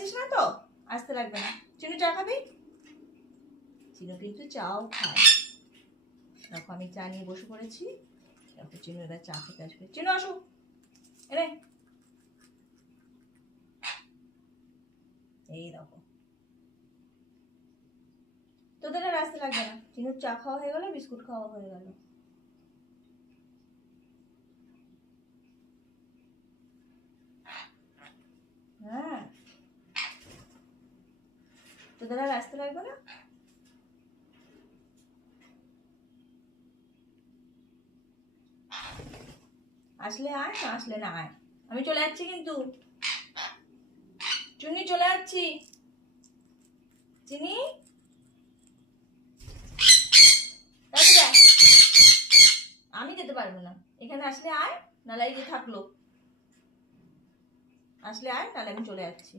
আসছিস না তো, আসতে লাগবে না। চিনু চা খাবি? চিনু কিন্তু চাও খায়। দেখো আমি চা নিয়ে বসে পড়েছি। দেখো চিনু এবার চা খেতে আসবে। চিনু আসো, এরে। এই দেখো, তোদের আর আসতে লাগবে না। চিনুর চা খাওয়া হয়ে গেল, বিস্কুট খাওয়া হয়ে গেল। হ্যাঁ, তোদের আর আসতে লাগবে না। আসলে আয়, না আসলে না আয়। আমি চলে যাচ্ছি কিন্তু। চুনি চলে যাচ্ছি। চিনি আমি যেতে পারবো না। এখানে আসলে আয়, নাহলে এই যে থাকলো। আসলে আয়, তাহলে আমি চলে যাচ্ছি।